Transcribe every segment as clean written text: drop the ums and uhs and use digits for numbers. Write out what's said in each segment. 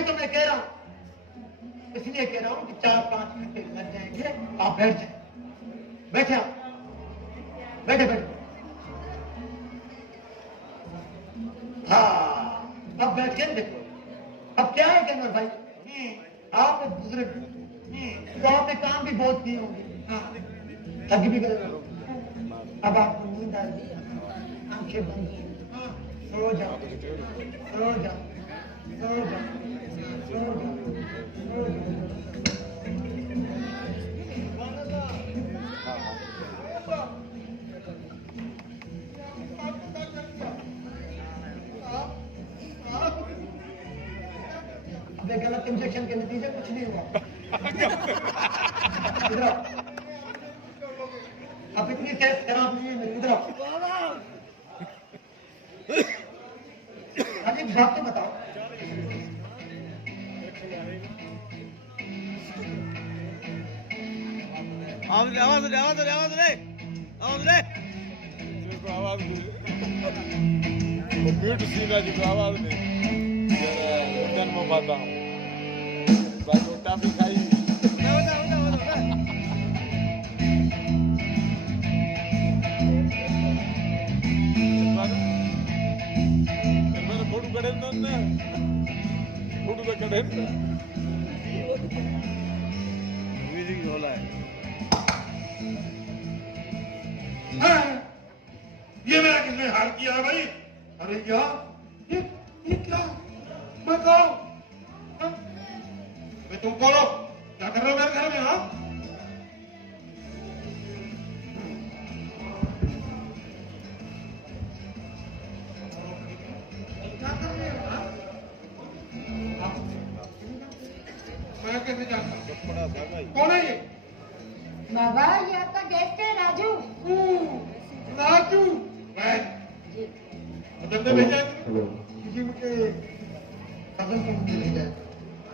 वही तो मैं कह रहा हूं, इसलिए कह रहा हूं कि 4-5 घंटे लग जाएंगे। आप बैठ जाए, बैठे आप, बैठे बैठे। हाँ, अब बैठ के देखो। अब क्या है कैमर भाई, आप बुजुर्ग, तो आपने काम भी बहुत किए होंगे, थक भी गए। अब आपको नींद आ रही है, आंखें बंद, सो जाओ, सो जाओ, सो जाओ, सो जाओ, सो जाओ। अब गलत इंजेक्शन के नतीजे कुछ नहीं हुआ। इधर आओ, अब इतनी सेहत खराब नहीं है मेरी। इधर आओ, एक बात तो बताओ, आवाज दे, आवाज दे, आवाज दे, आवाज दे, आवाज दे, आवाज दे, वो ब्यूटी सीना जी को आवाज दे, जन्म पाता हूँ, बाकी टापी खाई, फोटो कड़े ना, फोटो तो कड़े ना, म्यूजिक होला है। ये मेरा किसने हार किया है भाई? अरे क्या ये क्या? मैं कौन? तुम कौन हो? क्या कर रहे हो मेरे घर में? हाँ, क्या कर रहे हो? मैं कैसे जानता? कौन है ये? बाबा, ये आपका गेस्ट है राजू। राजू, मैं बदलने भेजा है तुमने? किसी मुझे कजन को मुझे भेजा है।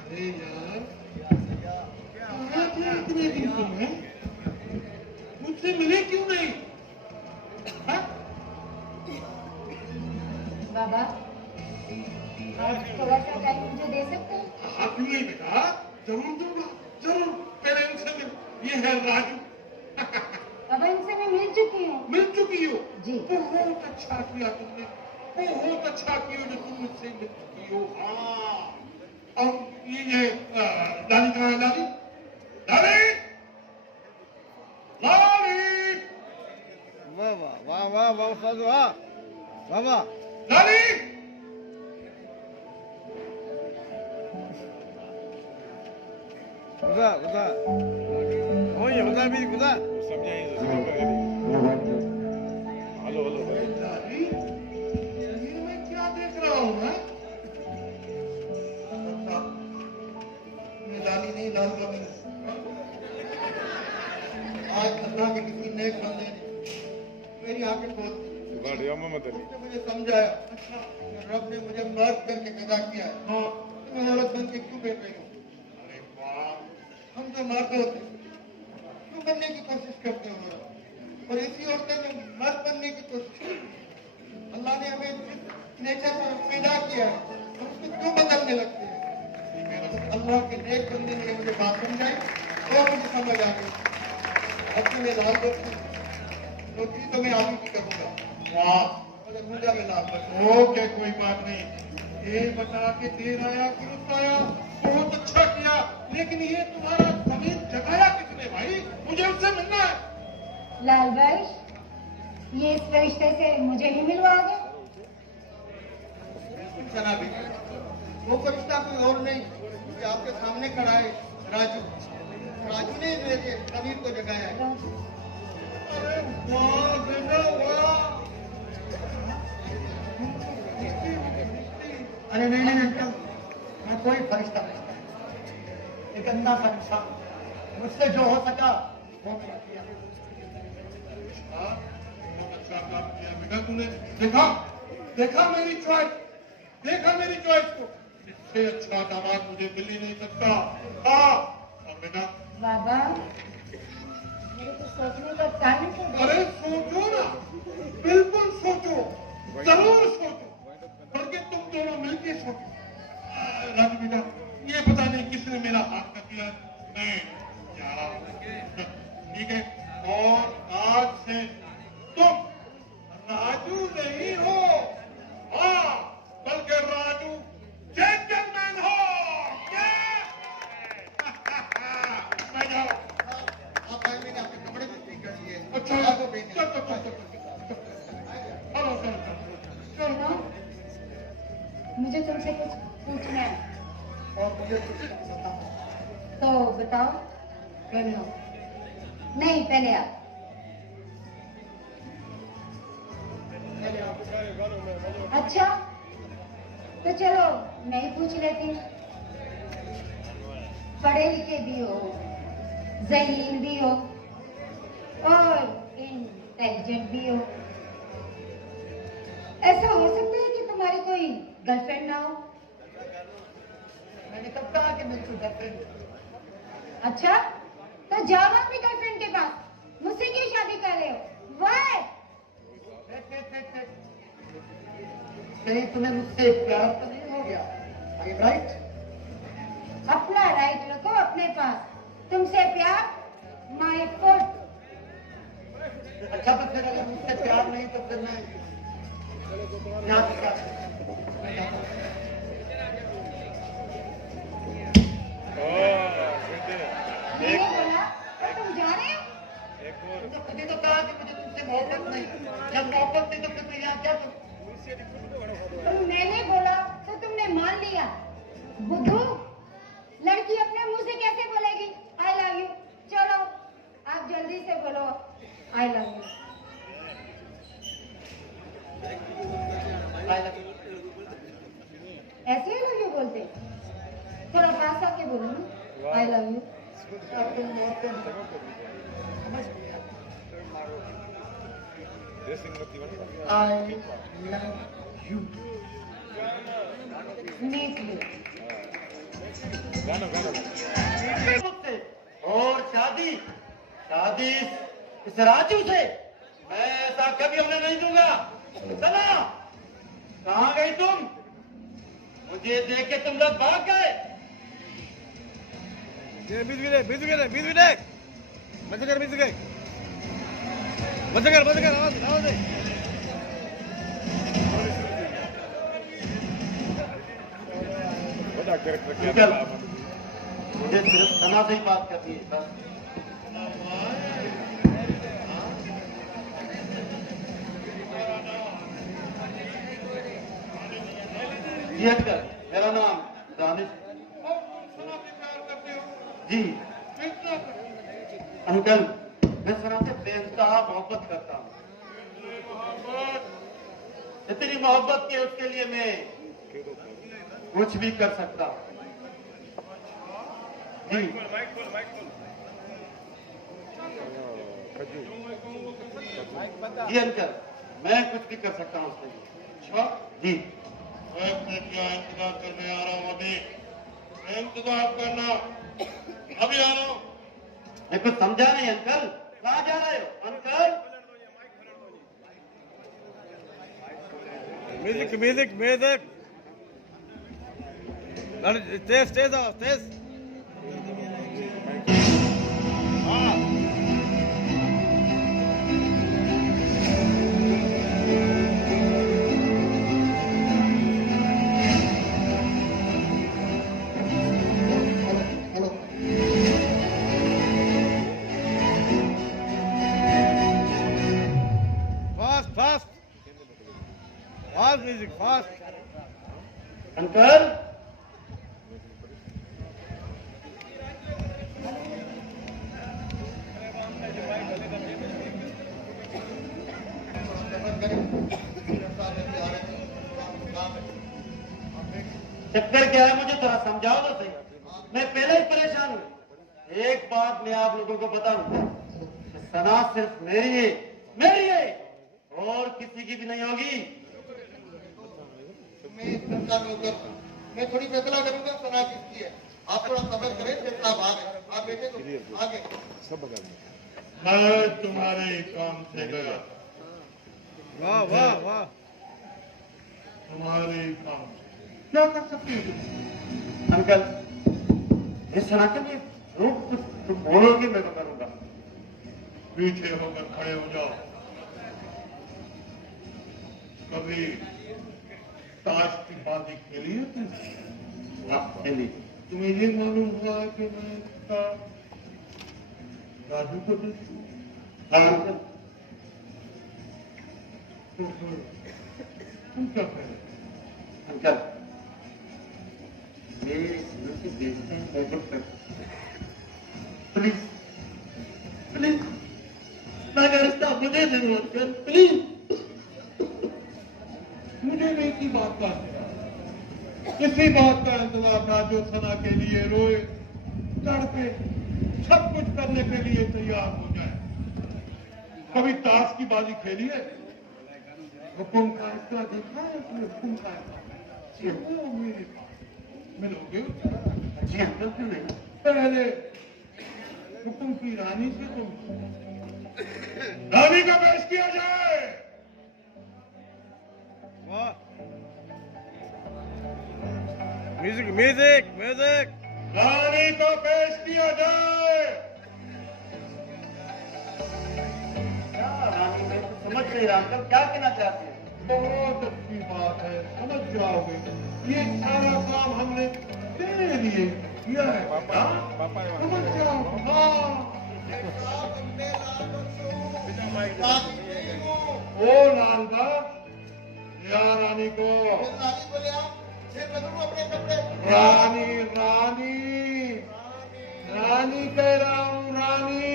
अरे यार, इतने दिन से हैं, मुझसे मिले क्यों नहीं? हाँ? बाबा, आप थोड़ा सा टाइम मुझे दे सकते हैं? हाँ, क्यों नहीं बेटा, जरूर दूंगा, जरूर। पहले इनसे मिल, ये है राजू। बाबा, इनसे मैं मिल चुकी हूँ। मिल चुकी हो? जी। बहुत अच्छा किया तुमने, बहुत अच्छा किया जो तुम मुझसे मिल चुकी हो। हाँ, और ये लाली कहाँ है? लाली, लाली, लाली, वाह वाह वाह वाह वाह उस्ताद, वाह वाह वाह, लाली। गुजा गुजा, हो ये गुजा भी गुजा, समझाइए हेलो हेलो लाली, ये मैं क्या देख रहा हूँ? मैं लाली नहीं, लाल बाबू। आज अल्लाह के किसी नेक बंदे ने मेरी आंखें खोल दी, बढ़िया मोहम्मद अली, मुझे समझाया। अच्छा, रब ने मुझे मर्द करके पैदा किया है। हाँ, मैं औरत बन के क्यों बैठ रही हूँ? अरे वाह, हम जो मर्द होते क्यों बनने की कोशिश करते हो? और इसी औरतें जो मर्द बनने की कोशिश करती हैं, अल्लाह ने हमें जिस नेचर से पैदा किया है, हम उसको क्यों बदलने लगते हैं? अल्लाह के नेक बंदे ने मुझे बात समझाई और मुझे समझ आ गई। अब तो मैं लाल रोटी तो मैं आलू की करूंगा। वाह, अगर मुझे में लाल बच। ओके, कोई बात नहीं। ये बता के देर आया कि रुक आया, बहुत अच्छा किया। लेकिन ये तुम्हारा जमीन जगाया किसने भाई? मुझे उससे मिलना है। लाल भाई, ये इस रिश्ते से मुझे ही मिलवाओगे? जनाबी, वो फरिश्ता कोई और नहीं, जो आपके सामने खड़ा है, राजू। राजू ने मेरे अमीर को जगाया है। अरे वाह बेटा वाह! अरे नहीं नहीं अंकल, मैं कोई फरिश्ता नहीं, एक अंधा सा इंसान। मुझसे जो हो सका वो मैंने किया। बहुत अच्छा काम किया बेटा तूने। देखा, देखा मेरी चॉइस, देखा मेरी चॉइस को। इससे अच्छा दामाद मुझे मिल ही नहीं सकता। हाँ, और बेटा, बाबा, मेरे को सोचने का टाइम तो दो। अरे सोचो ना, बिल्कुल सोचो, जरूर सोचो, बल्कि तुम दोनों मिलके सोचो। राजू बेटा, पूछना है और मुझे कुछ बताओ। तो बताओ। पहले आओ। नहीं, पहले आप। पहले आओ। अच्छा, तो चलो मैं ही पूछ लेती हूँ। पढ़े लिखे भी हो, ज़हीन भी हो और इंटेलिजेंट भी हो। ऐसा हो सकता है कि तुम्हारी कोई गर्लफ्रेंड ना हो? मैंने कब कहा कि मेरी कोई गर्लफ्रेंड है? अच्छा, तो जाओ ना अपनी गर्लफ्रेंड के पास। मुझसे क्यों शादी कर रहे हो? वाह! वेट। कहीं तुम्हें मुझसे प्यार तो नहीं हो गया? I am right? अपना राइट रखो अपने पास। तुमसे प्यार माय फुट। अच्छा, तो फिर अगर मुझसे प्यार नहीं तो फिर मैं यहाँ से क्या करूं? मैंने बोला तो तुम जा रहे हो? तुमने खुद ही तो कहा कि मुझे तुमसे मोहब्बत नहीं। जब मोहब्बत नहीं तो फिर मैं यहाँ क्या करूं? तो मैंने बोला तो तुमने मान लिया। बुद्धू, लड़की अपने मुंह से कैसे बोलेगी आई लव यू? चलो आप जल्दी से बोलो I love you. I love you. ऐसे ही लव यू बोलते? थोड़ा पास आके बोलो ना आई लव यू। अब तुम मोहब्बत समझ गया। I love you. Meet you. और शादी इस राजू से मैं ऐसा कभी होने नहीं दूंगा। चला, कहाँ गई तुम? मुझे देख के तुम लोग भाग गए। निकल। मुझे सिर्फ सना से ही बात करनी है बस। जी अंकल, मेरा नाम दानिश। जी अंकल, मैं सना से बेइंतहा मोहब्बत करता हूँ। इतनी मोहब्बत की उसके लिए मैं कुछ भी कर सकता हूँ। जी जी अंकल, मैं कुछ भी कर सकता हूँ उसके लिए। अच्छा, जी मैं क्या इंतजार करने आ रहा हूँ अभी? इंतजार करना, अभी आ रहा हूँ। मैं कुछ समझा नहीं अंकल। कहाँ जा रहे हो uncle? Music. Stay. Hello, Fast music, fast. Uncle, चक्कर क्या है? मुझे थोड़ा समझाओ तो सही। मैं पहले ही परेशान हूँ। एक बात मैं आप लोगों को बताऊं, सना सिर्फ मेरी है और किसी की भी नहीं होगी। मैं इस फैसला में उतर, मैं थोड़ी फैसला करूंगा सना किसकी है। आप थोड़ा सब्र करें, फैसला बाद में। आप बैठे तो आगे। मैं तुम्हारे काम से गया, वाह। तुम्हारे काम से। क्या कर सकते हैं अंकल? इस सना के लिए जो कुछ तुम बोलोगे मैं तो करूंगा। पीछे होकर खड़े हो जाओ। कभी ताश की बाजी खेली है तुमने? खेली। तुम्हें ये मालूम हुआ है कि मैं इसका राजू को देखती हूँ? हाँ अंकल। तो फिर तुम क्या कह रहे हो? अंकल, मेरे घर से देखते हैं मोहब्बत कर प्लीज प्लीज मेरा रिश्ता मुझे दे कर प्लीज मुझे नहीं की बात का किसी बात का इंतजार था जो सना के लिए रोए तड़पे सब कुछ करने के लिए तैयार हो जाए। कभी ताश की बाजी खेली है? हुकुम का इसका देखा है अपने हुकुम का जी ओ मेरे मिलोगे जी अंकल क्यों नहीं पहले हुकुम की रानी से तुम रानी का पेश किया जाए। म्यूजिक म्यूजिक म्यूजिक रानी को पेश किया जाए। क्या रानी मैं तो समझ नहीं रहा अंकल क्या कहना चाहते हैं बहुत अच्छी बात है, समझ जाओगे। ये सारा काम हमने तेरे लिए किया है बेटा, समझ जाओ। हाँ ओ लाल बाग या रानी को रानी रानी रानी कह रहा हूँ रानी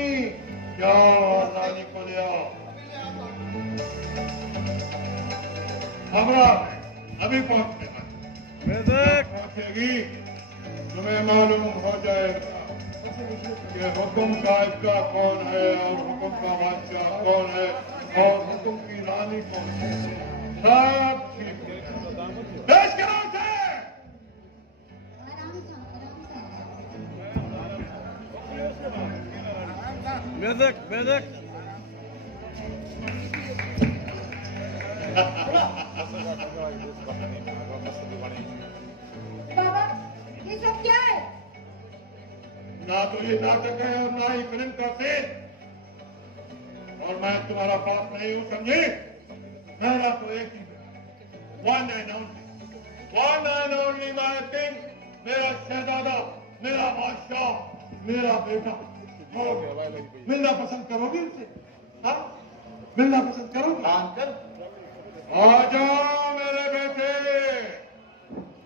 क्या रानी को ले आओ। हमरा अभी पहुंचने का म्यूजिक पहुंचेगी तुम्हें मालूम हो जाएगा कि हुकुम का इसका कौन है और हुकुम का बादशाह कौन है और हुकुम की रानी कौन है। सब ठीक है। पेश करो उसे। म्यूजिक म्यूजिक बाबा ये सब क्या है? ना तो ये नाटक है और ना ही फिल्म का सीन। और मैं तुम्हारा बाप नहीं हूं समझे। मेरा तो एक ही one and only my king, मेरा शहजादा, मेरा बादशाह, मेरा बेटा। और मिलना पसंद करोगे उनसे? हाँ मिलना पसंद करोगे? अंकल आ जाओ मेरे बेटे,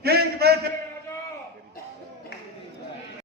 किंग बेटे।